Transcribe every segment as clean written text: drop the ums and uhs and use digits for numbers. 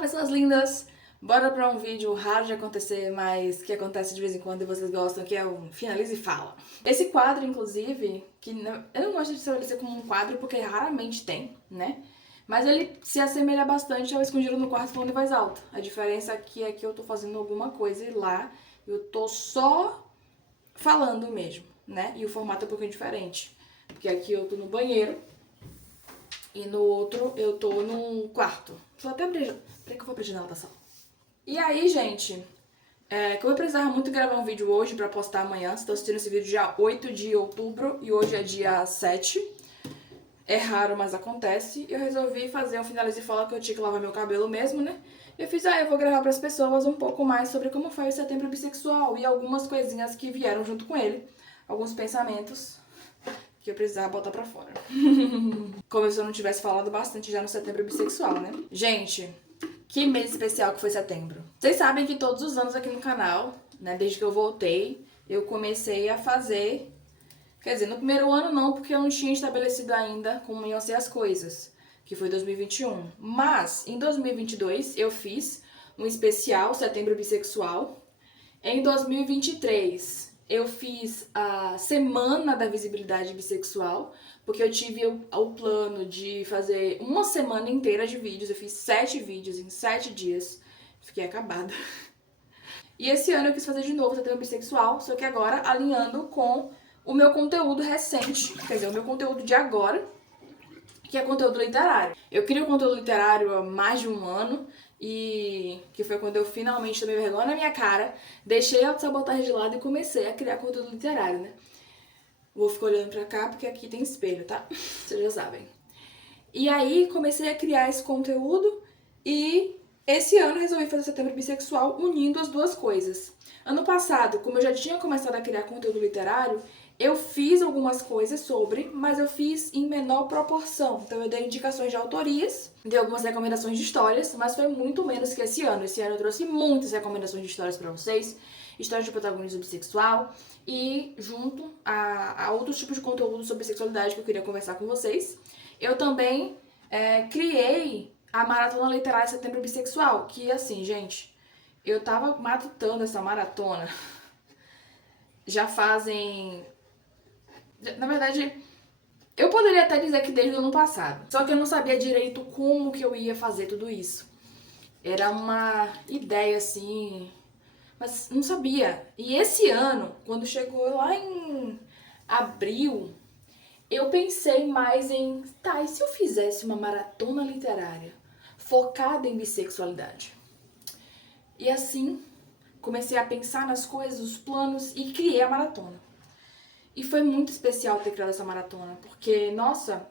pessoas lindas! Bora pra um vídeo raro de acontecer, mas que acontece de vez em quando e vocês gostam, que é o Finaliza e Fala. Esse quadro, inclusive, eu não gosto de estabelecer como um quadro porque raramente tem, né? Mas ele se assemelha bastante ao Escondido no Quarto Falando em Voz Alta. A diferença aqui é que eu tô fazendo alguma coisa e lá eu tô só falando mesmo, né? E o formato é um pouquinho diferente. Porque aqui eu tô no banheiro e no outro eu tô num quarto. Só até abrir. Peraí que eu vou abrir a janela da sala. E aí, gente, como eu precisava muito gravar um vídeo hoje pra postar amanhã, vocês estão assistindo esse vídeo dia 8 de outubro e hoje é dia 7. É raro, mas acontece. Eu resolvi fazer um Finaliza e Fala que eu tinha que lavar meu cabelo mesmo, né? Eu fiz, eu vou gravar pras pessoas um pouco mais sobre como foi o setembro bissexual e algumas coisinhas que vieram junto com ele. Alguns pensamentos que eu precisava botar pra fora. Como se eu não tivesse falado bastante já no setembro bissexual, né? Gente, que mês especial que foi setembro. Vocês sabem que todos os anos aqui no canal, né, desde que eu voltei, eu comecei a fazer... Quer dizer, no primeiro ano não, porque eu não tinha estabelecido ainda como iam ser as coisas, que foi 2021. Mas, em 2022, eu fiz um especial Setembro Bissexual. Em 2023, eu fiz a Semana da Visibilidade Bissexual, porque eu tive o plano de fazer uma semana inteira de vídeos. Eu fiz 7 vídeos em 7 dias. Fiquei acabada. E esse ano eu quis fazer de novo Setembro Bissexual, só que agora alinhando com o meu conteúdo recente, quer dizer, o meu conteúdo de agora, que é conteúdo literário. Eu crio conteúdo literário há mais de um ano, e que foi quando eu finalmente tomei vergonha na minha cara, deixei a autossabotagem de lado e comecei a criar conteúdo literário, né? Vou ficar olhando pra cá porque aqui tem espelho, tá? Vocês já sabem. E aí comecei a criar esse conteúdo e esse ano resolvi fazer Setembro Bissexual unindo as duas coisas. Ano passado, como eu já tinha começado a criar conteúdo literário, eu fiz algumas coisas sobre, mas eu fiz em menor proporção. Então eu dei indicações de autorias, dei algumas recomendações de histórias, mas foi muito menos que esse ano. Esse ano eu trouxe muitas recomendações de histórias pra vocês, histórias de protagonismo bissexual e junto a outros tipos de conteúdo sobre sexualidade que eu queria conversar com vocês. Eu também criei a Maratona Literária Setembro Bissexual, que assim, gente, eu tava matutando essa maratona já fazem... Na verdade, eu poderia até dizer que desde o ano passado. Só que eu não sabia direito como que eu ia fazer tudo isso. Era uma ideia assim, mas não sabia. E esse ano, quando chegou lá em abril, eu pensei mais em, tá, e se eu fizesse uma maratona literária focada em bissexualidade? E assim, comecei a pensar nas coisas, os planos e criei a maratona. E foi muito especial ter criado essa maratona, porque, nossa,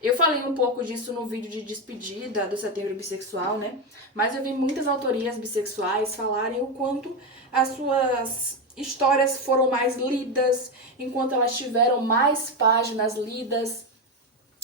eu falei um pouco disso no vídeo de despedida do Setembro Bissexual, né? Mas eu vi muitas autorias bissexuais falarem o quanto as suas histórias foram mais lidas, enquanto elas tiveram mais páginas lidas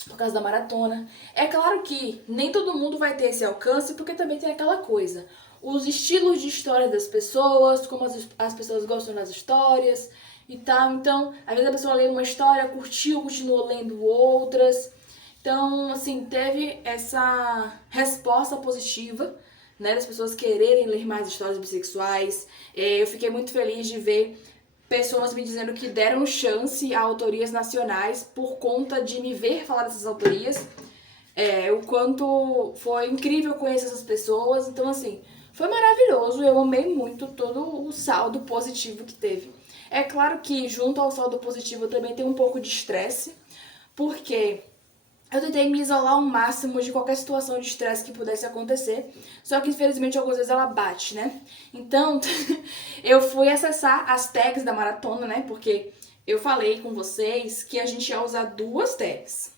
por causa da maratona. É claro que nem todo mundo vai ter esse alcance, porque também tem aquela coisa. Os estilos de história das pessoas, como as pessoas gostam das histórias e tal. Então, às vezes a pessoa lê uma história, curtiu, continuou lendo outras. Então, assim, teve essa resposta positiva, né, das pessoas quererem ler mais histórias bissexuais. Eu fiquei muito feliz de ver pessoas me dizendo que deram chance a autorias nacionais por conta de me ver falar dessas autorias. O quanto foi incrível conhecer essas pessoas. Então, assim, foi maravilhoso. Eu amei muito todo o saldo positivo que teve. É claro que junto ao saldo positivo também tem um pouco de estresse, porque eu tentei me isolar ao máximo de qualquer situação de estresse que pudesse acontecer, só que infelizmente algumas vezes ela bate, né? Então, eu fui acessar as tags da maratona, né? Porque eu falei com vocês que a gente ia usar duas tags.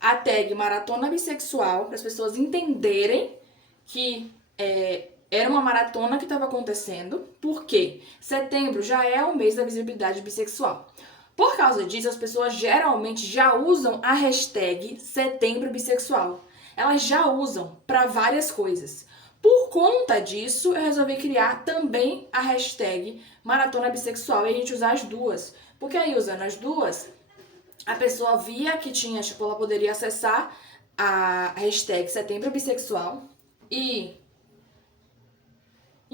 A tag Maratona Bissexual, para as pessoas entenderem que era uma maratona que estava acontecendo, porque setembro já é o mês da visibilidade bissexual. Por causa disso, as pessoas geralmente já usam a hashtag Setembro Bissexual. Elas já usam para várias coisas. Por conta disso, eu resolvi criar também a hashtag Maratona Bissexual e a gente usar as duas. Porque aí, usando as duas, a pessoa via que tinha, tipo, ela poderia acessar a hashtag Setembro Bissexual e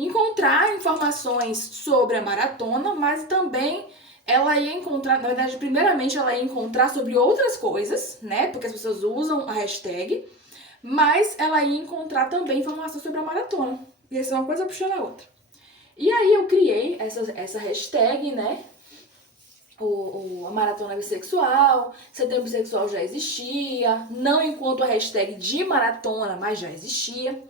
encontrar informações sobre a maratona, mas também ela ia encontrar, na verdade, primeiramente ela ia encontrar sobre outras coisas, né? Porque as pessoas usam a hashtag, mas ela ia encontrar também informações sobre a maratona. Ia ser uma coisa puxando a outra. E aí eu criei essa hashtag, né? A maratona bissexual, setembro bissexual já existia, não enquanto a hashtag de maratona, mas já existia.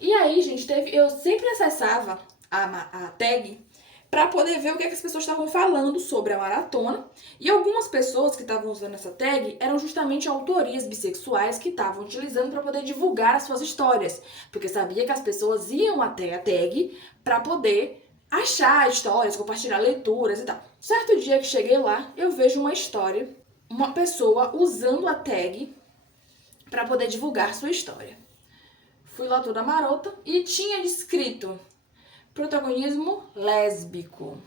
E aí, gente, eu sempre acessava a tag para poder ver o que as pessoas estavam falando sobre a maratona. E algumas pessoas que estavam usando essa tag eram justamente autorias bissexuais que estavam utilizando para poder divulgar as suas histórias, porque sabia que as pessoas iam até a tag para poder achar histórias, compartilhar leituras e tal. Certo dia que cheguei lá, eu vejo uma história, uma pessoa usando a tag para poder divulgar sua história. Fui lá toda marota e tinha descrito protagonismo lésbico.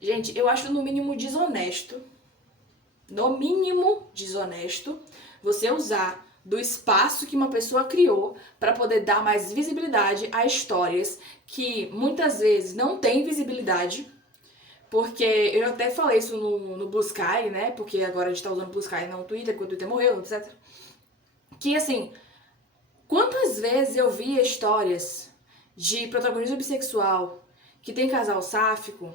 Gente, eu acho no mínimo desonesto, você usar do espaço que uma pessoa criou para poder dar mais visibilidade a histórias que muitas vezes não têm visibilidade, porque eu até falei isso no Blue Sky, né? Porque agora a gente tá usando o Blue Sky não o Twitter, porque o Twitter morreu, etc. Que assim, quantas vezes eu vi histórias de protagonismo bissexual que tem casal sáfico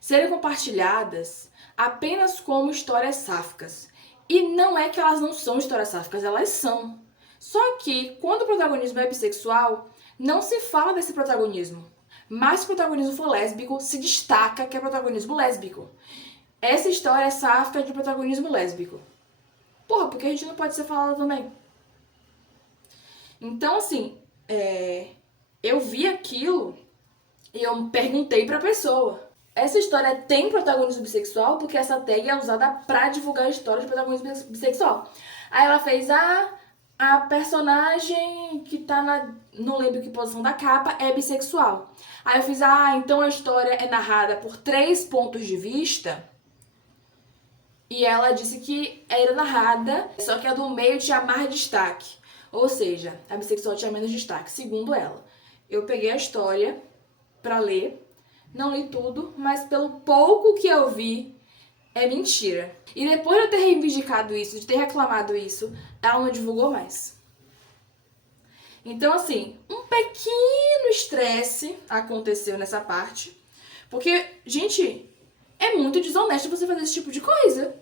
serem compartilhadas apenas como histórias sáficas. E não é que elas não são histórias sáficas, elas são. Só que quando o protagonismo é bissexual, não se fala desse protagonismo. Mas se o protagonismo for lésbico, se destaca que é protagonismo lésbico. Essa história é sáfica de protagonismo lésbico. Porra, porque a gente não pode ser falada também. Então, assim, eu vi aquilo e eu perguntei pra pessoa: essa história tem protagonismo bissexual? Porque essa tag é usada pra divulgar a história de protagonismo bissexual. Aí ela fez: a personagem que tá não lembro que posição da capa é bissexual. Aí eu fiz: então a história é narrada por 3 pontos de vista. E ela disse que era narrada, só que a do meio tinha mais destaque. Ou seja, a bissexual tinha menos destaque, segundo ela. Eu peguei a história pra ler, não li tudo, mas pelo pouco que eu vi, é mentira. E depois de eu ter reivindicado isso, de ter reclamado isso, ela não divulgou mais. Então, assim, um pequeno estresse aconteceu nessa parte. Porque, gente, é muito desonesto você fazer esse tipo de coisa.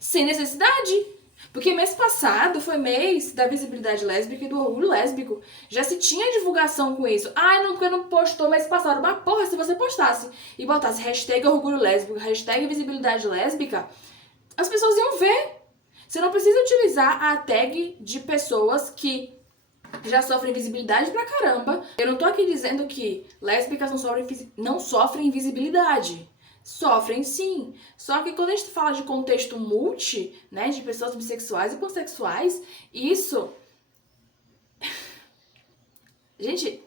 Sem necessidade. Porque mês passado foi mês da visibilidade lésbica e do orgulho lésbico. Já se tinha divulgação com isso. Não, porque não postou mês passado. Mas porra, se você postasse e botasse hashtag orgulho lésbico, hashtag visibilidade lésbica, as pessoas iam ver. Você não precisa utilizar a tag de pessoas que já sofrem visibilidade pra caramba. Eu não tô aqui dizendo que lésbicas não sofrem visibilidade. Sofrem sim. Só que quando a gente fala de contexto multi, né, de pessoas bissexuais e pansexuais, isso... Gente,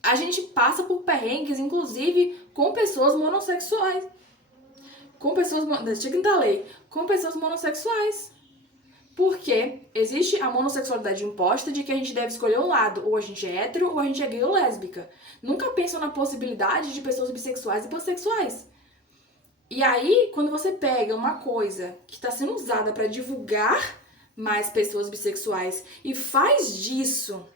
a gente passa por perrengues, inclusive, com pessoas monossexuais. Com pessoas... Deixa eu tentar ler. Com pessoas monossexuais. Porque existe a monossexualidade imposta de que a gente deve escolher um lado. Ou a gente é hétero, ou a gente é gay ou lésbica. Nunca pensam na possibilidade de pessoas bissexuais e pansexuais. E aí, quando você pega uma coisa que está sendo usada para divulgar mais pessoas bissexuais e faz disso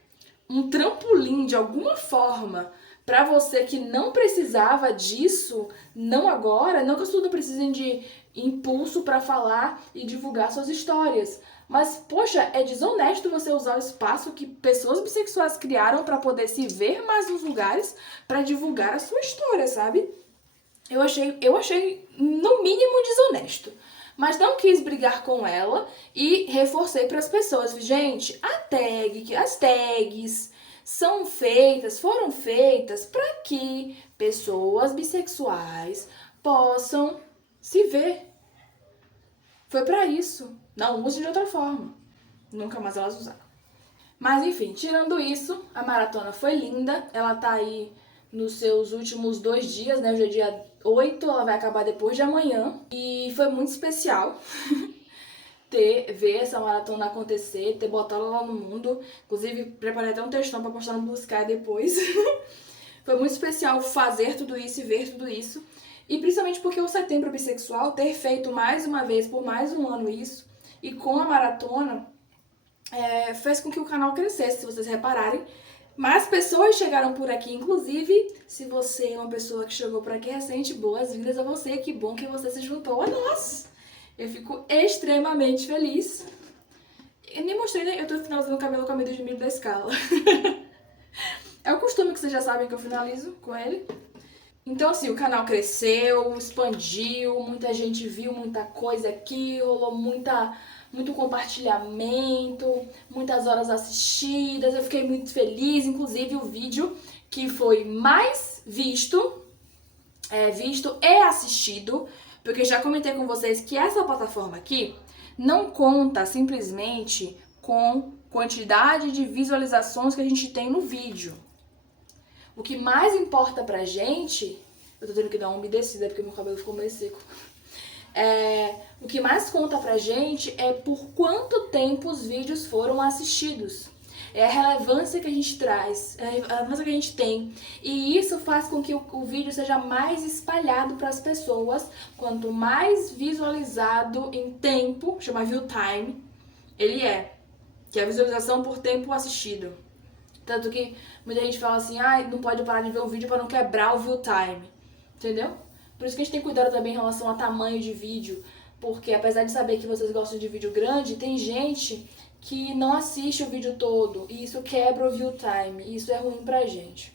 um trampolim de alguma forma para você que não precisava disso, não agora, não que as pessoas não precisem de impulso para falar e divulgar suas histórias. Mas, poxa, é desonesto você usar o espaço que pessoas bissexuais criaram para poder se ver mais nos lugares para divulgar a sua história, sabe? Eu achei, no mínimo, desonesto. Mas não quis brigar com ela e reforcei para as pessoas. Gente, as tags foram feitas para que pessoas bissexuais possam se ver. Foi para isso. Não use de outra forma. Nunca mais elas usaram. Mas enfim, tirando isso, a maratona foi linda. Ela tá aí nos seus últimos 2 dias, né? Hoje é dia 8, ela vai acabar depois de amanhã. E foi muito especial. ver essa maratona acontecer, ter botado ela no mundo. Inclusive, preparei até um textão pra postar no Blue Sky depois. Foi muito especial fazer tudo isso e ver tudo isso. E principalmente porque o Setembro Bissexual, ter feito mais uma vez, por mais um ano isso, e com a maratona, fez com que o canal crescesse, se vocês repararem. Mais pessoas chegaram por aqui, inclusive, se você é uma pessoa que chegou por aqui recente, boas-vindas a você, que bom que você se juntou a nós. Eu fico extremamente feliz. Eu nem mostrei, né? Eu tô finalizando o cabelo com a medida de milho da escala. É o costume que vocês já sabem que eu finalizo com ele. Então, assim, o canal cresceu, expandiu, muita gente viu muita coisa aqui, rolou muito compartilhamento, muitas horas assistidas, eu fiquei muito feliz. Inclusive, o vídeo que foi mais visto e assistido, porque eu já comentei com vocês que essa plataforma aqui não conta simplesmente com quantidade de visualizações que a gente tem no vídeo. O que mais importa pra gente... Eu tô tendo que dar uma umedecida porque meu cabelo ficou meio seco. O que mais conta pra gente é por quanto tempo os vídeos foram assistidos. É a relevância que a gente traz, é a relevância que a gente tem. E isso faz com que o vídeo seja mais espalhado para as pessoas. Quanto mais visualizado em tempo, chama view time, ele que é a visualização por tempo assistido. Tanto que muita gente fala assim, não pode parar de ver um vídeo para não quebrar o view time, entendeu? Por isso que a gente tem cuidado também em relação a tamanho de vídeo, porque apesar de saber que vocês gostam de vídeo grande, tem gente que não assiste o vídeo todo, e isso quebra o view time, e isso é ruim pra gente.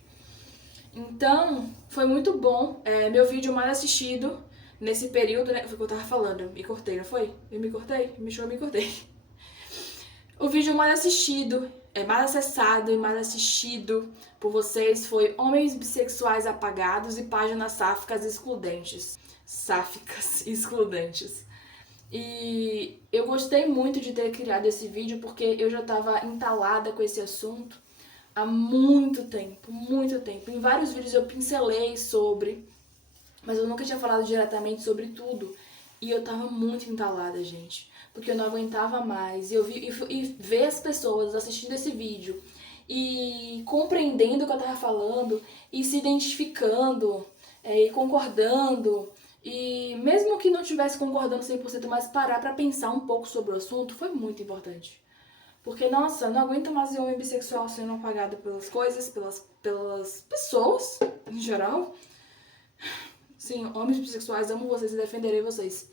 Então, foi muito bom, meu vídeo mais assistido nesse período, né, foi o que eu tava falando, eu me cortei, não foi? Eu me cortei? Eu me cortei. O vídeo mais assistido, mais acessado e mais assistido por vocês foi Homens Bissexuais Apagados e Páginas Sáficas Excludentes. Sáficas Excludentes. E eu gostei muito de ter criado esse vídeo porque eu já estava entalada com esse assunto há muito tempo, muito tempo. Em vários vídeos eu pincelei sobre, mas eu nunca tinha falado diretamente sobre tudo. E eu tava muito entalada, gente, porque eu não aguentava mais. E ver as pessoas assistindo esse vídeo e compreendendo o que eu tava falando e se identificando e concordando. E mesmo que não estivesse concordando 100%, mas parar pra pensar um pouco sobre o assunto foi muito importante. Porque, nossa, eu não aguento mais ver homem bissexual sendo apagado pelas coisas, pelas pessoas em geral. Sim, homens bissexuais, amo vocês e defenderei vocês.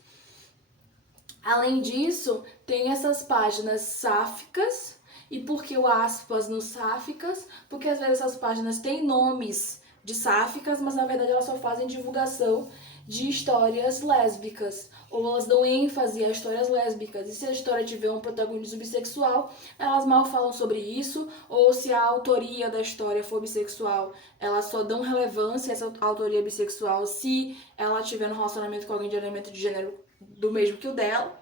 Além disso, tem essas páginas sáficas. E por que o aspas no sáficas? Porque às vezes essas páginas têm nomes de sáficas, mas na verdade elas só fazem divulgação de histórias lésbicas. Ou elas dão ênfase a histórias lésbicas. E se a história tiver um protagonismo bissexual, elas mal falam sobre isso. Ou se a autoria da história for bissexual, elas só dão relevância a essa autoria bissexual se ela tiver um relacionamento com alguém de elemento de gênero do mesmo que o dela,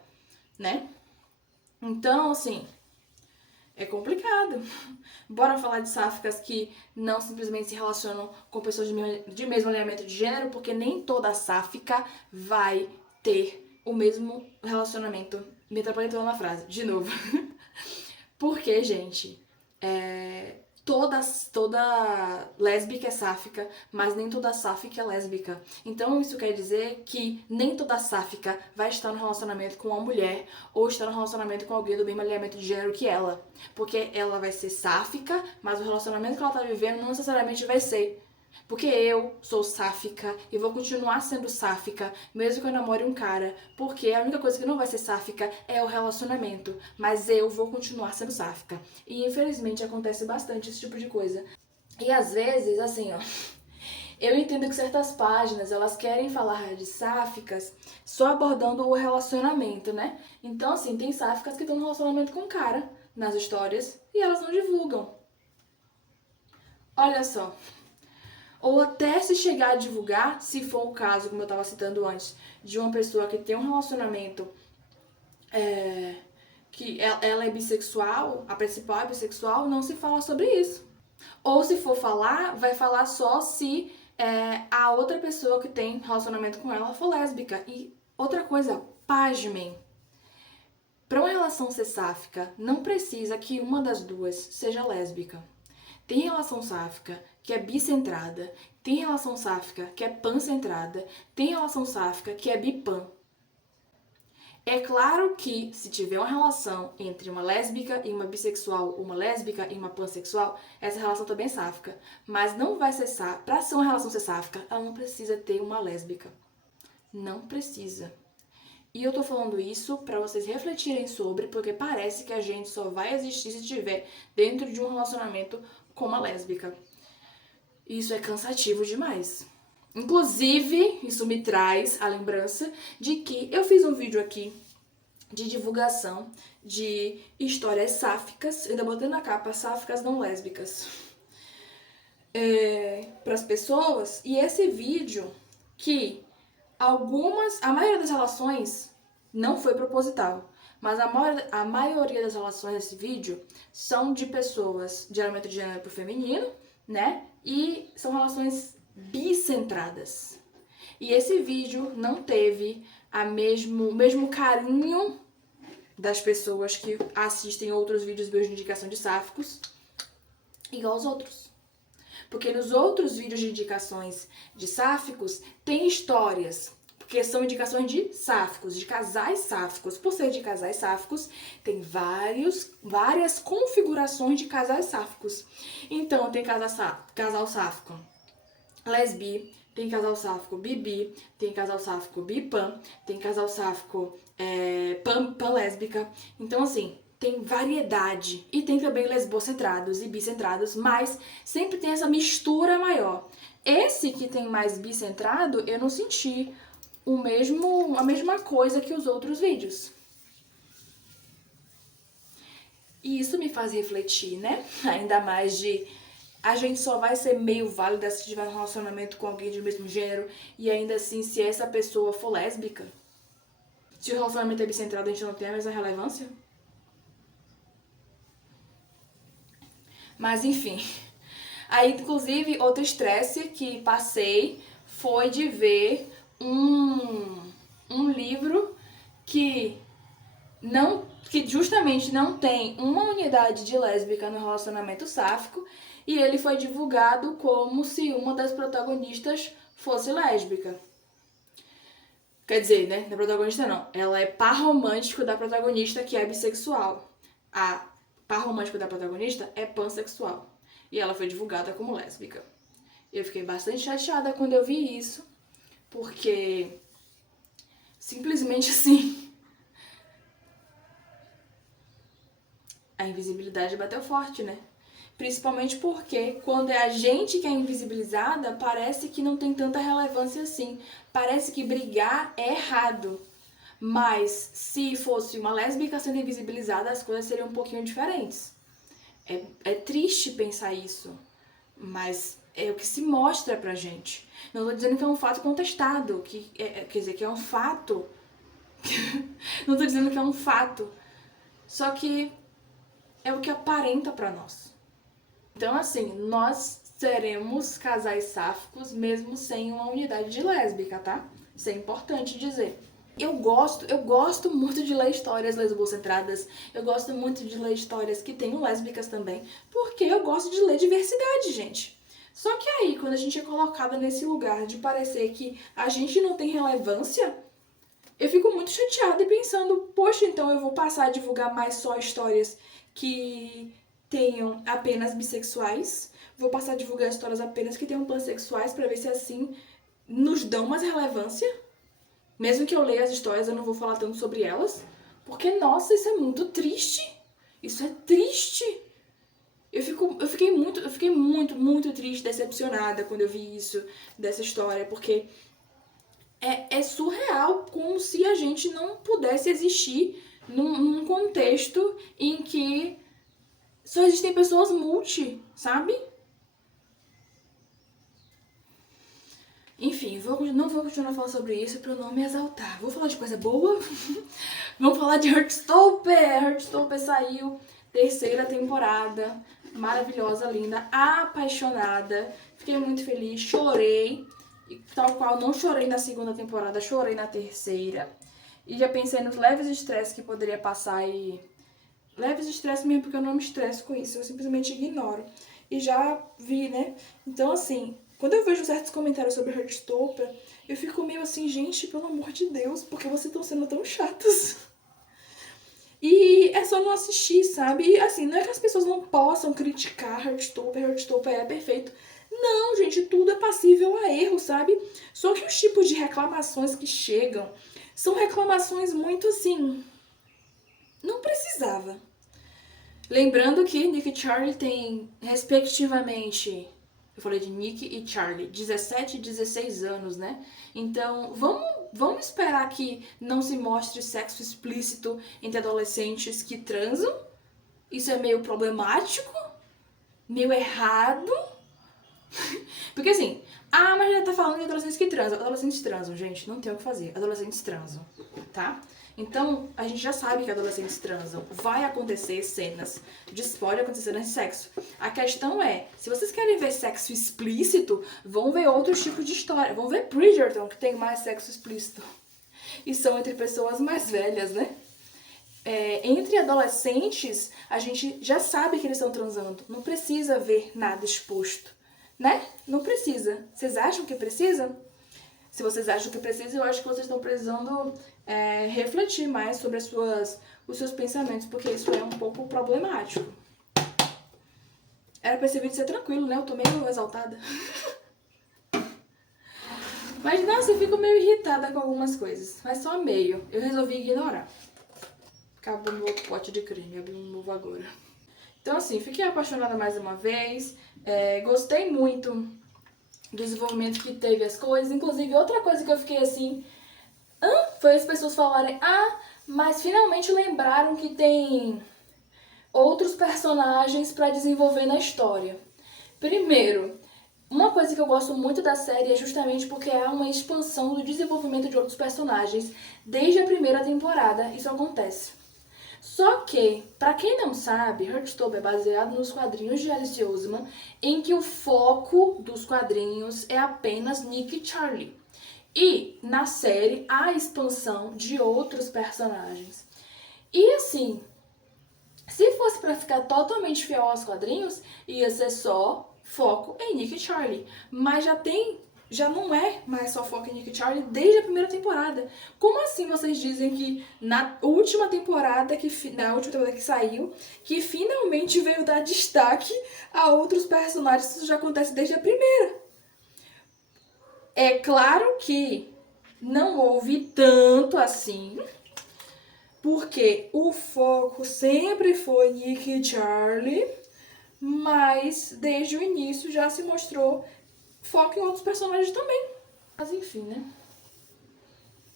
né? Então, assim, é complicado. Bora falar de sáficas que não simplesmente se relacionam com pessoas de mesmo alinhamento de gênero, porque nem toda sáfica vai ter o mesmo relacionamento. Me atrapalhei toda na frase, de novo. Porque, gente, toda lésbica é sáfica, mas nem toda sáfica é lésbica. Então isso quer dizer que nem toda sáfica vai estar no relacionamento com uma mulher ou estar no relacionamento com alguém do mesmo alinhamento de gênero que ela. Porque ela vai ser sáfica, mas o relacionamento que ela tá vivendo não necessariamente vai ser. Porque eu sou sáfica e vou continuar sendo sáfica, mesmo que eu namore um cara. Porque a única coisa que não vai ser sáfica é o relacionamento. Mas eu vou continuar sendo sáfica. E infelizmente acontece bastante esse tipo de coisa. E às vezes, assim, ó, eu entendo que certas páginas, elas querem falar de sáficas só abordando o relacionamento, né? Então, assim, tem sáficas que estão no relacionamento com um cara nas histórias e elas não divulgam. Olha só. Ou até se chegar a divulgar, se for o caso, como eu estava citando antes, de uma pessoa que tem um relacionamento que ela é bissexual, a principal é bissexual, não se fala sobre isso. Ou se for falar, vai falar só se a outra pessoa que tem relacionamento com ela for lésbica. E outra coisa, pasmem, Para uma relação ser sáfica, não precisa que uma das duas seja lésbica. Tem relação sáfica que é bicentrada, tem relação sáfica que é pancentrada, tem relação sáfica que é bipan. É claro que se tiver uma relação entre uma lésbica e uma bissexual, uma lésbica e uma pansexual, essa relação também é sáfica. Mas não vai ser sáfica. Para ser uma relação ser sáfica, ela não precisa ter uma lésbica. Não precisa. E eu tô falando isso para vocês refletirem sobre, porque parece que a gente só vai existir se estiver dentro de um relacionamento com uma lésbica. Isso é cansativo demais. Inclusive, isso me traz a lembrança de que eu fiz um vídeo aqui de divulgação de histórias sáficas, ainda botei na capa sáficas não lésbicas, para as pessoas. E esse vídeo, que a maioria das relações não foi proposital, mas a maioria das relações desse vídeo são de pessoas geralmente de gênero feminino, né? E são relações bicentradas. E esse vídeo não teve o mesmo carinho das pessoas que assistem outros vídeos meus de indicação de sáficos igual aos outros. Porque nos outros vídeos de indicações de sáficos tem histórias, porque são indicações de sáficos, de casais sáficos. Por ser de casais sáficos, tem várias configurações de casais sáficos. Então, tem casal sáfico lesbi, tem casal sáfico bibi, tem casal sáfico bipan, tem casal sáfico panlésbica. Então, assim, tem variedade. E tem também lesbocentrados e bicentrados, mas sempre tem essa mistura maior. Esse que tem mais bicentrado, eu não senti a mesma coisa que os outros vídeos. E isso me faz refletir, né? Ainda mais de a gente só vai ser meio válida se tiver um relacionamento com alguém de mesmo gênero, e ainda assim, se essa pessoa for lésbica. Se o relacionamento é bicentrado, a gente não tem a mesma relevância? Mas enfim. Aí, inclusive, outro estresse que passei foi de ver um livro que justamente não tem uma unidade de lésbica no relacionamento sáfico, e ele foi divulgado como se uma das protagonistas fosse lésbica. Quer dizer, né? Da protagonista não. Ela é par romântico da protagonista, que é bissexual. A par romântico da protagonista é pansexual. E ela foi divulgada como lésbica. Eu fiquei bastante chateada quando eu vi isso, porque simplesmente assim, a invisibilidade bateu forte, né? Principalmente porque quando é a gente que é invisibilizada, parece que não tem tanta relevância assim. Parece que brigar é errado. Mas se fosse uma lésbica sendo invisibilizada, as coisas seriam um pouquinho diferentes. É triste pensar isso, mas é o que se mostra pra gente. Não tô dizendo que é um fato contestado, quer dizer, que é um fato. Não tô dizendo que é um fato. Só que é o que aparenta pra nós. Então, assim, nós seremos casais sáficos mesmo sem uma unidade de lésbica, tá? Isso é importante dizer. Eu gosto muito de ler histórias lesbocentradas, eu gosto muito de ler histórias que tenham lésbicas também, porque eu gosto de ler diversidade, gente. Só que aí, quando a gente é colocada nesse lugar de parecer que a gente não tem relevância, eu fico muito chateada e pensando, poxa, então eu vou passar a divulgar mais só histórias que tenham apenas bissexuais, vou passar a divulgar histórias apenas que tenham pansexuais para ver se assim nos dão mais relevância. Mesmo que eu leia as histórias, eu não vou falar tanto sobre elas, porque, nossa, isso é muito triste. Isso é triste. Eu fiquei muito triste, decepcionada quando eu vi isso, dessa história, porque é surreal, como se a gente não pudesse existir num contexto em que só existem pessoas multi, sabe? Enfim, não vou continuar falando sobre isso pra eu não me exaltar. Vou falar de coisa boa. Vamos falar de Heartstopper. Heartstopper saiu, 3ª temporada. Maravilhosa, linda, apaixonada. Fiquei muito feliz, chorei. Tal qual não chorei na 2ª temporada, chorei na 3ª. E já pensei nos leves estresses que poderia passar e... Leves estresses mesmo, porque eu não me estresso com isso, eu simplesmente ignoro. E já vi, né? Então, assim, quando eu vejo certos comentários sobre Heartstopper, eu fico meio assim, gente, pelo amor de Deus, por que vocês estão sendo tão chatos? E é só não assistir, sabe? E assim, não é que as pessoas não possam criticar Heartstopper é perfeito. Não, gente, tudo é passível a erro, sabe? Só que os tipos de reclamações que chegam são reclamações muito assim... Não precisava. Lembrando que Nick e Charlie têm, respectivamente, eu falei de Nick e Charlie, 17 e 16 anos, né? Então, vamos esperar que não se mostre sexo explícito entre adolescentes que transam. Isso é meio problemático, meio errado. Porque assim, mas já tá falando de adolescentes que transam. Adolescentes transam, gente, não tem o que fazer. Adolescentes transam, tá? Então, a gente já sabe que adolescentes transam. Vai acontecer cenas pode acontecer cenas de sexo. A questão é, se vocês querem ver sexo explícito, vão ver outros tipos de história. Vão ver Bridgerton, que tem mais sexo explícito. E são entre pessoas mais velhas, né? Entre adolescentes, a gente já sabe que eles estão transando. Não precisa ver nada exposto, né? Não precisa. Vocês acham que precisa? Se vocês acham que precisa, eu acho que vocês estão precisando refletir mais sobre os seus pensamentos, porque isso é um pouco problemático. Era pra esse vídeo ser tranquilo, né? Eu tô meio exaltada. Mas, nossa, eu fico meio irritada com algumas coisas. Mas só meio. Eu resolvi ignorar. Acabou meu outro pote de creme, abri um novo agora. Então, assim, fiquei apaixonada mais uma vez. Gostei muito do desenvolvimento que teve as coisas. Inclusive, outra coisa que eu fiquei assim... foi as pessoas falarem... mas finalmente lembraram que tem outros personagens pra desenvolver na história. Primeiro, uma coisa que eu gosto muito da série é justamente porque há uma expansão do desenvolvimento de outros personagens. Desde a primeira temporada, isso acontece. Só que, pra quem não sabe, Heartstopper é baseado nos quadrinhos de Alice Oseman, em que o foco dos quadrinhos é apenas Nick e Charlie. E, na série, há a expansão de outros personagens. E assim, se fosse pra ficar totalmente fiel aos quadrinhos, ia ser só foco em Nick e Charlie. Mas já não é mais só foco em Nick e Charlie desde a primeira temporada. Como assim vocês dizem que na última temporada que saiu, que finalmente veio dar destaque a outros personagens? Isso já acontece desde a primeira. É claro que não houve tanto assim, porque o foco sempre foi Nick e Charlie, mas desde o início já se mostrou foco em outros personagens também. Mas enfim, né?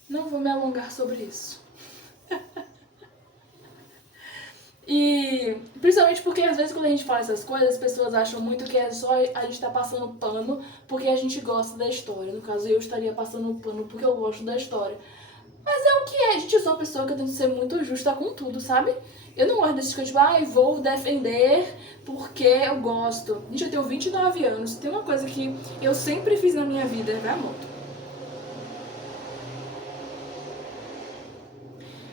Não vou me alongar sobre isso. E principalmente porque às vezes quando a gente fala essas coisas, as pessoas acham muito que é só a gente tá passando pano porque a gente gosta da história. No caso, eu estaria passando pano porque eu gosto da história. Mas é o que é, gente. Eu sou uma pessoa que eu tento ser muito justa com tudo, sabe? Eu não gosto desse tipo, vou defender porque eu gosto. Gente, eu tenho 29 anos. Tem uma coisa que eu sempre fiz na minha vida, vai a moto.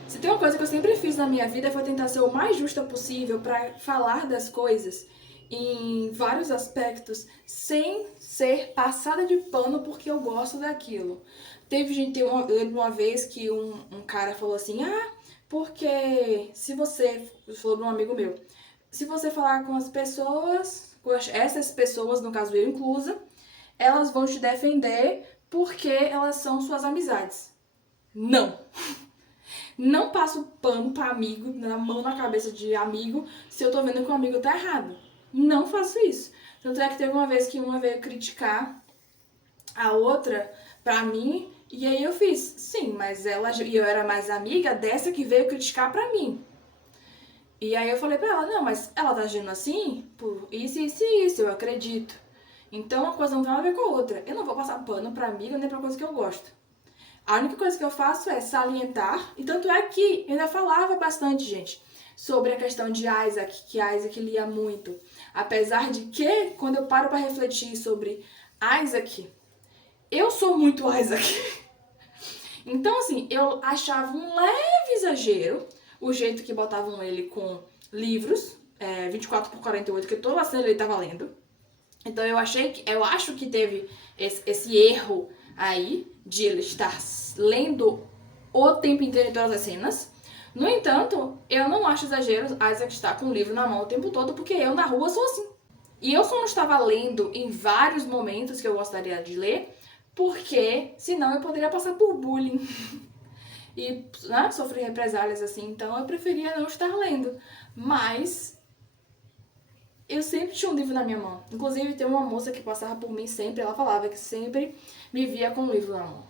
Se tem uma coisa que eu sempre fiz na minha vida foi tentar ser o mais justa possível pra falar das coisas em vários aspectos sem ser passada de pano porque eu gosto daquilo. Eu lembro uma vez que um cara falou assim, porque se você, falou pra um amigo meu, se você falar com as pessoas, com essas pessoas, no caso eu inclusa, elas vão te defender porque elas são suas amizades. Não! Não passo pano pra amigo, na mão na cabeça de amigo, se eu tô vendo que o amigo tá errado. Não faço isso. Tanto é que teve uma vez que uma veio criticar a outra pra mim, e aí eu fiz, sim, mas eu era mais amiga dessa que veio criticar pra mim. E aí eu falei pra ela, não, mas ela tá agindo assim por isso, isso e isso, eu acredito. Então uma coisa não tem nada a ver com a outra. Eu não vou passar pano pra amiga nem pra coisa que eu gosto. A única coisa que eu faço é salientar, e tanto é que eu ainda falava bastante, gente, sobre a questão de Isaac, que Isaac lia muito. Apesar de que, quando eu paro pra refletir sobre Isaac, eu sou muito Isaac. Então, assim, eu achava um leve exagero o jeito que botavam ele com livros, 24 por 48, que toda a cena ele tava lendo. Então eu acho que teve esse erro aí de ele estar lendo o tempo inteiro em todas as cenas. No entanto, eu não acho exagero Isaac estar com o livro na mão o tempo todo, porque eu na rua sou assim. E eu só não estava lendo em vários momentos que eu gostaria de ler, porque senão eu poderia passar por bullying e, né, sofrer represálias assim. Então eu preferia não estar lendo. Mas eu sempre tinha um livro na minha mão. Inclusive, tem uma moça que passava por mim sempre, ela falava que sempre me via com um livro na mão.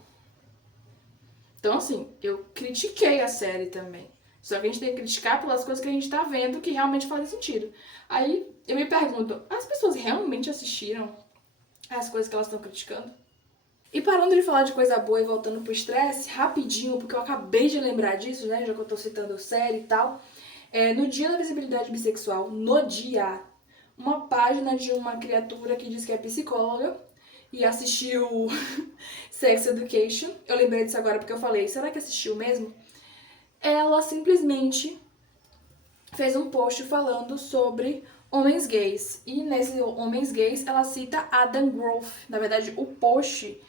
Então, assim, eu critiquei a série também. Só que a gente tem que criticar pelas coisas que a gente tá vendo que realmente fazem sentido. Aí, eu me pergunto, as pessoas realmente assistiram as coisas que elas estão criticando? E parando de falar de coisa boa e voltando pro estresse, rapidinho, porque eu acabei de lembrar disso, né, já que eu tô citando série e tal. No dia da visibilidade bissexual, no dia, uma página de uma criatura que diz que é psicóloga e assistiu Sex Education. Eu lembrei disso agora porque eu falei, será que assistiu mesmo? Ela simplesmente fez um post falando sobre homens gays. E nesse homens gays ela cita Adam Grove. Na verdade, o post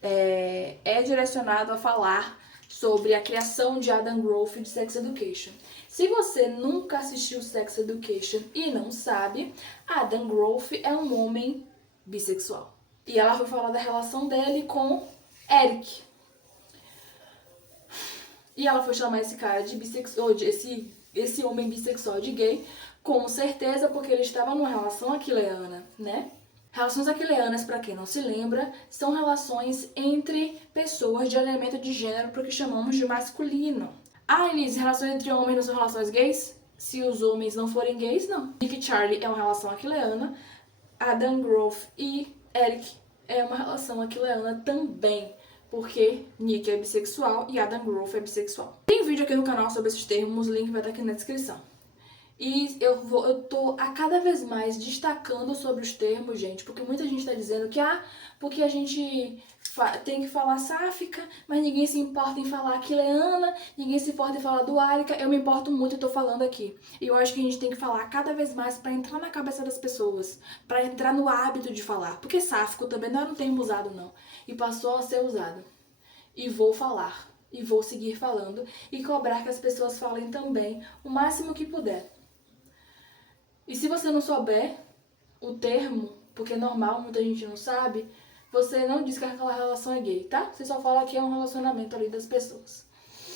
é direcionado a falar sobre a criação de Adam Grove de Sex Education. Se você nunca assistiu Sex Education e não sabe, Adam Grove é um homem bissexual. E ela foi falar da relação dele com Eric. E ela foi chamar esse cara de bissexual, esse homem bissexual de gay, com certeza porque ele estava numa relação aquileana, né? Relações aquileanas, para quem não se lembra, são relações entre pessoas de elemento de gênero, porque chamamos de masculino. Ah, Elise, relações entre homens não são relações gays? Se os homens não forem gays, não. Nick e Charlie é uma relação aquileana, Adam Grove e Eric é uma relação aquileana também, porque Nick é bissexual e Adam Grove é bissexual. Tem vídeo aqui no canal sobre esses termos, o link vai estar aqui na descrição. E eu tô a cada vez mais destacando sobre os termos, gente, porque muita gente tá dizendo que, porque a gente tem que falar sáfica, mas ninguém se importa em falar aquileana, ninguém se importa em falar duálica. Eu me importo muito e tô falando aqui. E eu acho que a gente tem que falar cada vez mais pra entrar na cabeça das pessoas, pra entrar no hábito de falar. Porque sáfico também não era um termo usado, não. E passou a ser usado. E vou falar. E vou seguir falando. E cobrar que as pessoas falem também o máximo que puder. E se você não souber o termo, porque é normal, muita gente não sabe, você não diz que aquela relação é gay, tá? Você só fala que é um relacionamento ali das pessoas.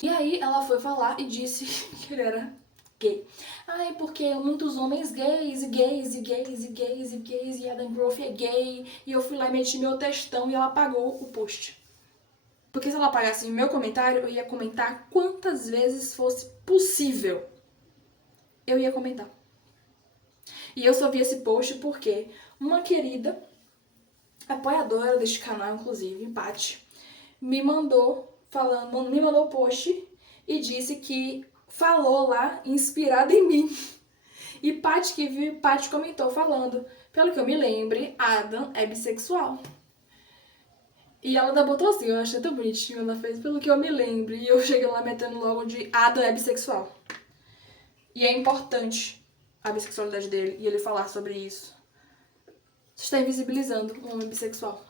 E aí ela foi falar e disse que ele era gay. Ai, porque muitos homens gays, e gays, e gays, e gays, e gays, e Adam Grove é gay. E eu fui lá e meti meu textão e ela apagou o post. Porque se ela apagasse meu comentário, eu ia comentar quantas vezes fosse possível. Eu ia comentar. E eu só vi esse post porque uma querida, apoiadora deste canal, inclusive, Paty, me mandou o post e disse que falou lá, inspirada em mim. E Paty que viu, Paty comentou falando, pelo que eu me lembre, Adam é bissexual. E ela ainda botou assim, eu achei tão bonitinho, ela fez, pelo que eu me lembro. E eu cheguei lá metendo logo de Adam é bissexual. E é importante a bissexualidade dele e ele falar sobre isso. Você está invisibilizando um homem bissexual.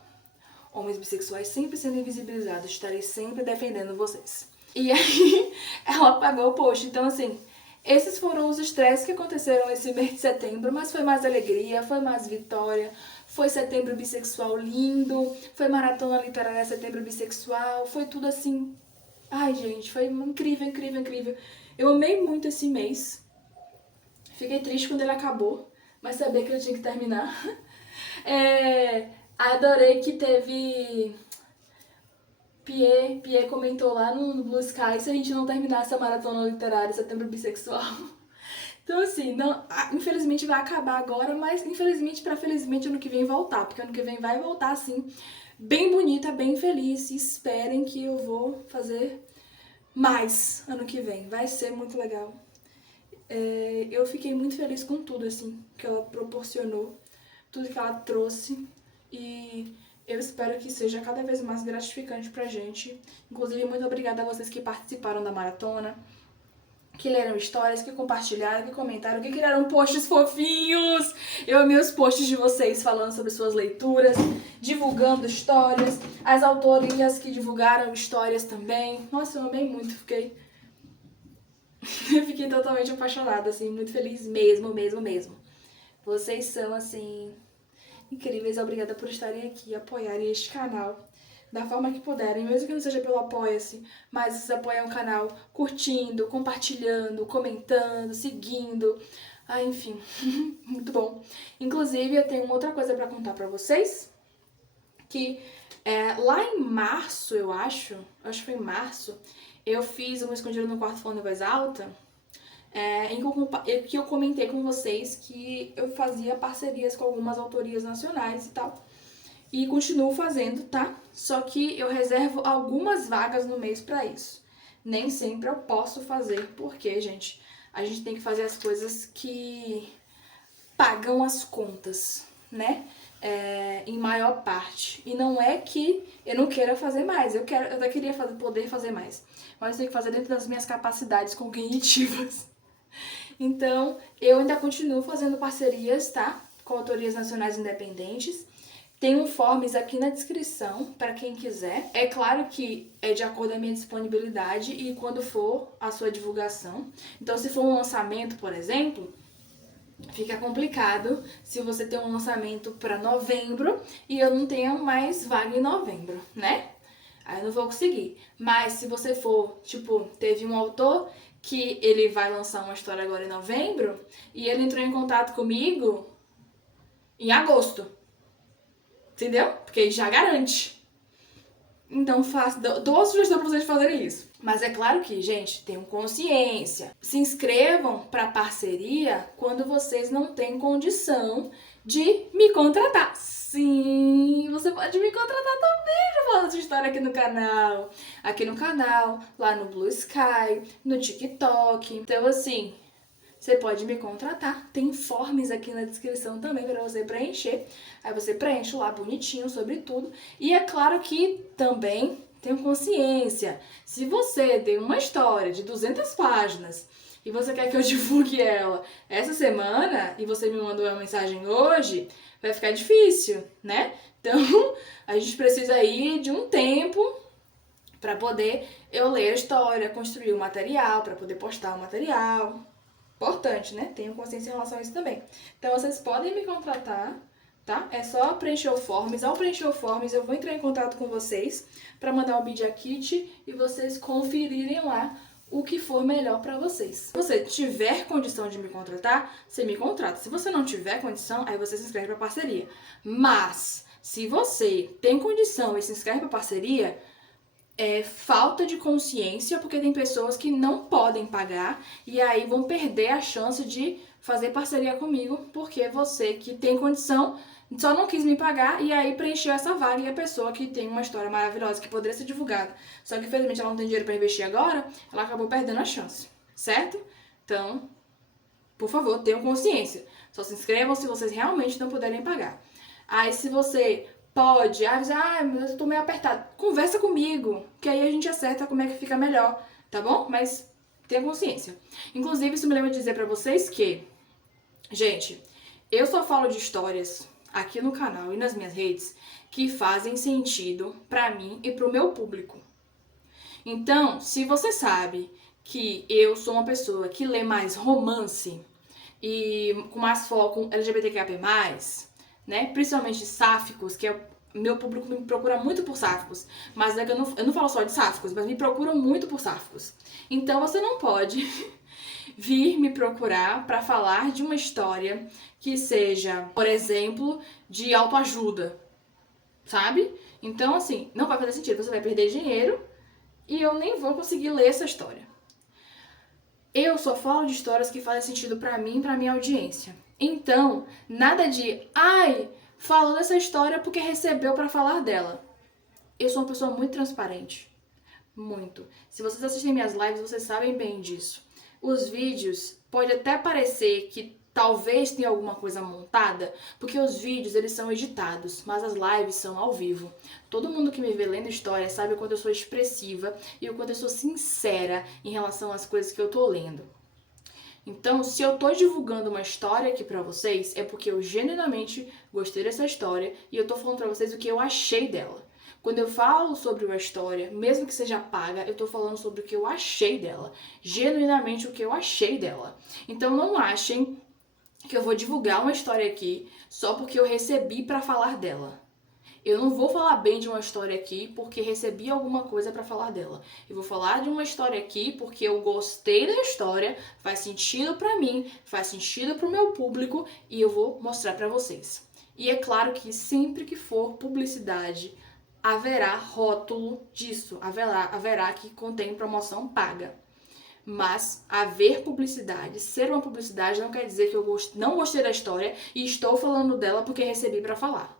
Homens bissexuais sempre sendo invisibilizados. Estarei sempre defendendo vocês. E aí, ela apagou o post. Então, assim, esses foram os estresses que aconteceram esse mês de setembro. Mas foi mais alegria, foi mais vitória. Foi setembro bissexual lindo. Foi maratona literária setembro bissexual. Foi tudo assim. Ai, gente, foi incrível, incrível, incrível. Eu amei muito esse mês. Fiquei triste quando ele acabou, mas sabia que ele tinha que terminar. Adorei que teve... Pierre comentou lá no Blue Sky se a gente não terminasse a maratona literária setembro bissexual. Então assim, não, infelizmente vai acabar agora, mas infelizmente pra felizmente ano que vem voltar, porque ano que vem vai voltar assim, bem bonita, bem feliz. E esperem que eu vou fazer mais ano que vem, vai ser muito legal. Eu fiquei muito feliz com tudo assim que ela proporcionou, tudo que ela trouxe, e Eu espero que seja cada vez mais gratificante pra gente. Inclusive, muito obrigada a vocês que participaram da maratona, que leram histórias, que compartilharam, que comentaram, que criaram posts fofinhos. Eu amei os posts de vocês falando sobre suas leituras, divulgando histórias, as autorias que divulgaram histórias também. Nossa, eu amei muito, fiquei totalmente apaixonada, assim, muito feliz mesmo, mesmo, mesmo. Vocês são, assim, incríveis. Obrigada por estarem aqui, apoiarem este canal da forma que puderem, mesmo que não seja pelo Apoia-se, mas vocês apoiam o canal curtindo, compartilhando, comentando, seguindo, enfim, muito bom. Inclusive, eu tenho uma outra coisa pra contar pra vocês, que lá em março, eu acho que foi em março, eu fiz uma Escondido no Quarto Falando em Voz Alta, em que eu comentei com vocês que eu fazia parcerias com algumas autorias nacionais e tal. E continuo fazendo, tá? Só que eu reservo algumas vagas no mês pra isso. Nem sempre eu posso fazer, porque, gente, a gente tem que fazer as coisas que pagam as contas, né? Em maior parte. E não é que eu não queira fazer mais, eu até queria poder fazer mais. Mas eu tenho que fazer dentro das minhas capacidades cognitivas. Então, eu ainda continuo fazendo parcerias, tá? Com autorias nacionais independentes. Tem um forms aqui na descrição para quem quiser. É claro que é de acordo com a minha disponibilidade e quando for a sua divulgação. Então, se for um lançamento, por exemplo, fica complicado se você tem um lançamento para novembro e eu não tenho mais vaga em novembro, né? Aí eu não vou conseguir. Mas se você for, tipo, teve um autor que ele vai lançar uma história agora em novembro e ele entrou em contato comigo em agosto. Entendeu? Porque aí já garante. Então, dou a sugestão pra vocês fazerem isso. Mas é claro que, gente, tenham consciência. Se inscrevam pra parceria quando vocês não têm condição de me contratar. Sim, você pode me contratar também pra falar sua história aqui no canal. Aqui no canal, lá no Blue Sky, no TikTok. Então, assim, você pode me contratar. Tem forms aqui na descrição também para você preencher. Aí você preenche lá bonitinho sobre tudo. E é claro que também tenho consciência. Se você tem uma história de 200 páginas e você quer que eu divulgue ela essa semana e você me mandou uma mensagem hoje, vai ficar difícil, né? Então, a gente precisa aí de um tempo para poder eu ler a história, construir o material, para poder postar o material. Importante, né? Tenham consciência em relação a isso também. Então, vocês podem me contratar, tá? É só preencher o forms. Ao preencher o forms, eu vou entrar em contato com vocês para mandar o Media Kit e vocês conferirem lá o que for melhor para vocês. Se você tiver condição de me contratar, você me contrata. Se você não tiver condição, aí você se inscreve para parceria. Mas, se você tem condição e se inscreve para parceria, é falta de consciência, porque tem pessoas que não podem pagar e aí vão perder a chance de fazer parceria comigo, porque você que tem condição só não quis me pagar e aí preencheu essa vaga e a pessoa que tem uma história maravilhosa que poderia ser divulgada, só que infelizmente ela não tem dinheiro para investir agora, ela acabou perdendo a chance, certo? Então, por favor, tenham consciência. Só se inscrevam se vocês realmente não puderem pagar. Aí se você pode avisar, mas eu tô meio apertado. Conversa comigo, que aí a gente acerta como é que fica melhor, tá bom? Mas tenha consciência. Inclusive, isso me lembra de dizer pra vocês que, gente, eu só falo de histórias aqui no canal e nas minhas redes que fazem sentido pra mim e pro meu público. Então, se você sabe que eu sou uma pessoa que lê mais romance e com mais foco LGBTQIA+, né? Principalmente sáficos, que é meu público me procura muito por sáficos, mas é que eu não falo só de sáficos, mas me procuram muito por sáficos. Então você não pode vir me procurar para falar de uma história que seja, por exemplo, de autoajuda, sabe? Então, assim, não vai fazer sentido, você vai perder dinheiro e eu nem vou conseguir ler essa história. Eu só falo de histórias que fazem sentido pra mim e pra minha audiência. Então, nada de, falou dessa história porque recebeu pra falar dela. Eu sou uma pessoa muito transparente. Muito. Se vocês assistem minhas lives, vocês sabem bem disso. Os vídeos, pode até parecer que Talvez tenha alguma coisa montada, porque os vídeos eles são editados, mas as lives são ao vivo. Todo mundo que me vê lendo história sabe o quanto eu sou expressiva e o quanto eu sou sincera em relação às coisas que eu tô lendo. Então, se eu tô divulgando uma história aqui pra vocês, é porque eu genuinamente gostei dessa história e eu tô falando pra vocês o que eu achei dela. Quando eu falo sobre uma história, mesmo que seja paga, eu tô falando sobre o que eu achei dela. Genuinamente o que eu achei dela. Então não achem que eu vou divulgar uma história aqui só porque eu recebi pra falar dela. Eu não vou falar bem de uma história aqui porque recebi alguma coisa pra falar dela. Eu vou falar de uma história aqui porque eu gostei da história, faz sentido pra mim, faz sentido pro meu público e eu vou mostrar pra vocês. E é claro que sempre que for publicidade, haverá rótulo disso, haverá que contém promoção paga. Mas haver publicidade, ser uma publicidade, não quer dizer que eu não gostei da história e estou falando dela porque recebi pra falar.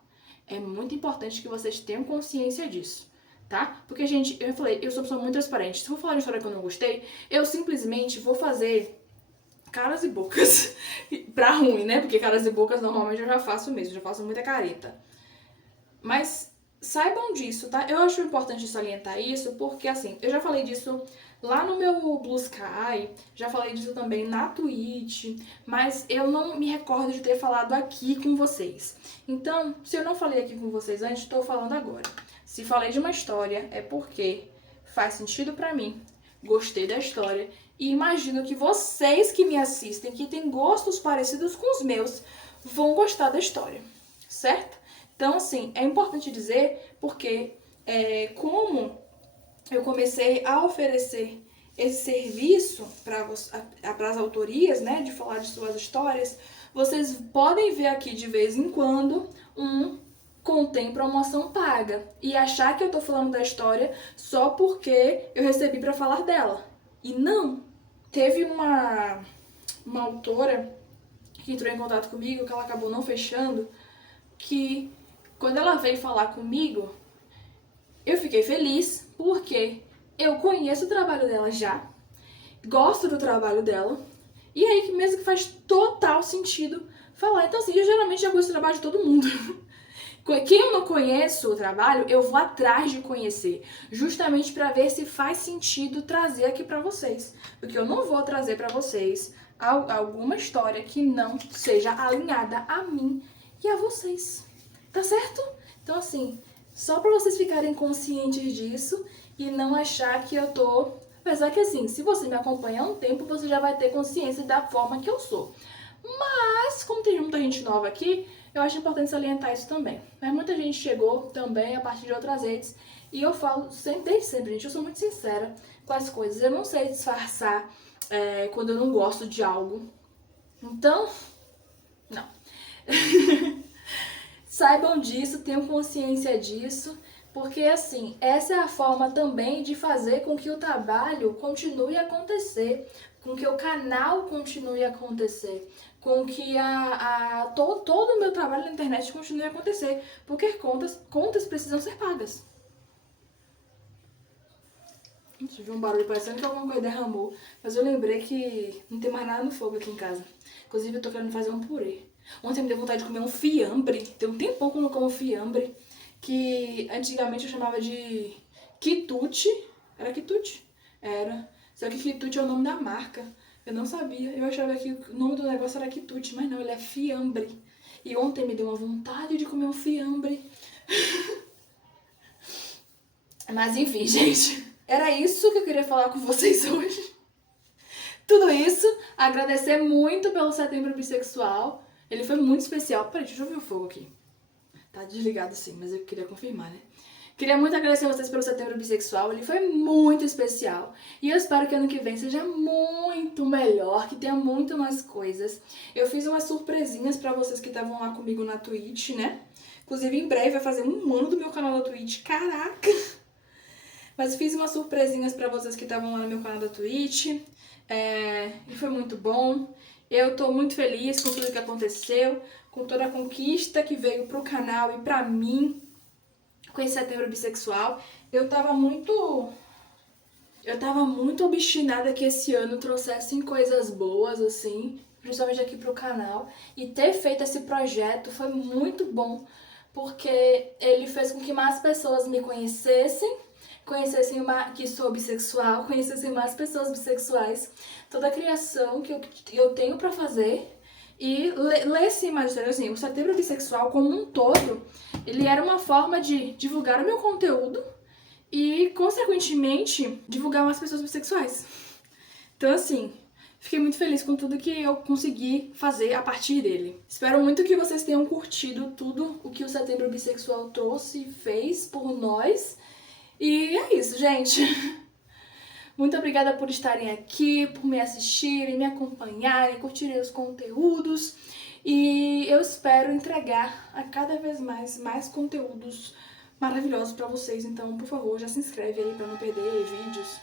É muito importante que vocês tenham consciência disso, tá? Porque, gente, eu falei, eu sou uma pessoa muito transparente. Se eu vou falar de uma história que eu não gostei, eu simplesmente vou fazer caras e bocas pra ruim, né? Porque caras e bocas normalmente eu já faço mesmo, já faço muita careta. Mas saibam disso, tá? Eu acho importante salientar isso porque, assim, eu já falei disso lá no meu Blue Sky, já falei disso também na Twitch, mas eu não me recordo de ter falado aqui com vocês. Então, se eu não falei aqui com vocês antes, estou falando agora. Se falei de uma história, é porque faz sentido pra mim, gostei da história e imagino que vocês que me assistem, que têm gostos parecidos com os meus, vão gostar da história, certo? Então, assim, é importante dizer porque como eu comecei a oferecer esse serviço para as autorias, né, de falar de suas histórias, vocês podem ver aqui de vez em quando contém promoção paga e achar que eu tô falando da história só porque eu recebi para falar dela. E não! Teve uma autora que entrou em contato comigo, que ela acabou não fechando, que quando ela veio falar comigo, eu fiquei feliz porque eu conheço o trabalho dela já, gosto do trabalho dela, e aí que mesmo que faz total sentido falar. Então, assim, eu geralmente já conheço o trabalho de todo mundo. Quem eu não conheço o trabalho, eu vou atrás de conhecer, justamente para ver se faz sentido trazer aqui para vocês. Porque eu não vou trazer para vocês alguma história que não seja alinhada a mim e a vocês. Tá certo? Então, assim, só pra vocês ficarem conscientes disso e não achar que eu tô... Apesar que, assim, se você me acompanha há um tempo, você já vai ter consciência da forma que eu sou. Mas, como tem muita gente nova aqui, eu acho importante salientar isso também. Mas muita gente chegou também a partir de outras redes e eu falo sempre, desde sempre, gente, eu sou muito sincera com as coisas. Eu não sei disfarçar quando eu não gosto de algo. Então, não. Saibam disso, tenham consciência disso, porque assim, essa é a forma também de fazer com que o trabalho continue a acontecer, com que o canal continue a acontecer, com que todo o meu trabalho na internet continue a acontecer, porque contas precisam ser pagas. Deixa eu ver um barulho parecendo que alguma coisa derramou, mas eu lembrei que não tem mais nada no fogo aqui em casa. Inclusive eu tô querendo fazer um purê. Ontem me deu vontade de comer um fiambre. Tem um tempão que eu não como fiambre. Que antigamente eu chamava de quitute. Era quitute? Era. Só que quitute é o nome da marca. Eu não sabia. Eu achava que o nome do negócio era quitute, mas não, ele é fiambre. E ontem me deu uma vontade de comer um fiambre. Mas enfim, gente. Era isso que eu queria falar com vocês hoje. Tudo isso, agradecer muito pelo Setembro Bissexual. Ele foi muito especial. Peraí, deixa eu ver o fogo aqui. Tá desligado sim, mas eu queria confirmar, né? Queria muito agradecer a vocês pelo Setembro Bissexual. Ele foi muito especial. E eu espero que ano que vem seja muito melhor, que tenha muito mais coisas. Eu fiz umas surpresinhas pra vocês que estavam lá comigo na Twitch, né? Inclusive, em breve vai fazer 1 ano do meu canal da Twitch. Caraca! Mas fiz umas surpresinhas pra vocês que estavam lá no meu canal da Twitch. E foi muito bom. Eu tô muito feliz com tudo que aconteceu, com toda a conquista que veio pro canal e pra mim, com esse Setembro Bissexual. Eu tava muito obstinada que esse ano trouxessem coisas boas, assim. principalmente aqui pro canal. E ter feito esse projeto foi muito bom, porque ele fez com que mais pessoas me conhecessem que sou bissexual, conhecessem mais pessoas bissexuais, toda a criação que eu tenho pra fazer e lessem mais histórias. Assim, o Setembro Bissexual como um todo, ele era uma forma de divulgar o meu conteúdo e, consequentemente, divulgar mais pessoas bissexuais. Então, assim, fiquei muito feliz com tudo que eu consegui fazer a partir dele. Espero muito que vocês tenham curtido tudo o que o Setembro Bissexual trouxe e fez por nós. E é isso, gente. Muito obrigada por estarem aqui, por me assistirem, me acompanharem, curtirem os conteúdos. E eu espero entregar a cada vez mais conteúdos maravilhosos pra vocês. Então, por favor, já se inscreve aí pra não perder vídeos.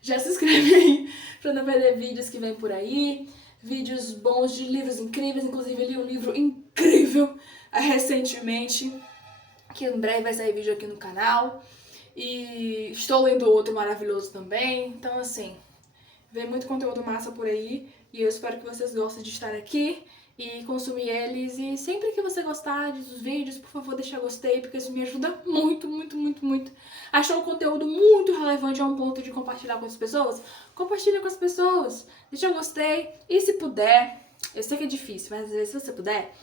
Já se inscreve aí pra não perder vídeos que vem por aí. Vídeos bons de livros incríveis. Inclusive, eu li um livro incrível recentemente, que em breve vai sair vídeo aqui no canal. E estou lendo outro maravilhoso também. Então, assim, vem muito conteúdo massa por aí. E eu espero que vocês gostem de estar aqui e consumir eles. E sempre que você gostar dos vídeos, por favor, deixa gostei, porque isso me ajuda muito, muito, muito, muito. Achou o conteúdo muito relevante a um ponto de compartilhar com as pessoas? Compartilha com as pessoas. Deixa gostei. E se puder, eu sei que é difícil, mas às vezes se você puder,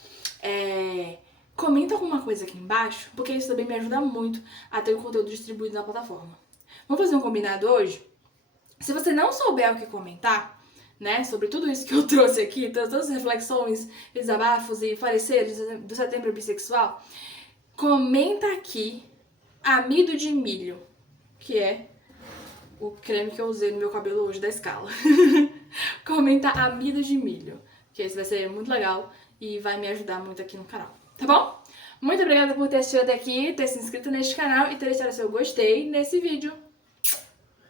comenta alguma coisa aqui embaixo, porque isso também me ajuda muito a ter o conteúdo distribuído na plataforma. Vamos fazer um combinado hoje? Se você não souber o que comentar, né, sobre tudo isso que eu trouxe aqui, todas as reflexões, desabafos e pareceres do Setembro Bissexual, comenta aqui amido de milho, que é o creme que eu usei no meu cabelo hoje da Scala. Comenta amido de milho, que esse vai ser muito legal e vai me ajudar muito aqui no canal. Tá bom? Muito obrigada por ter assistido até aqui, ter se inscrito neste canal e ter deixado seu gostei nesse vídeo.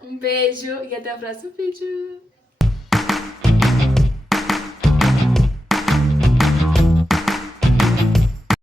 Um beijo e até o próximo vídeo.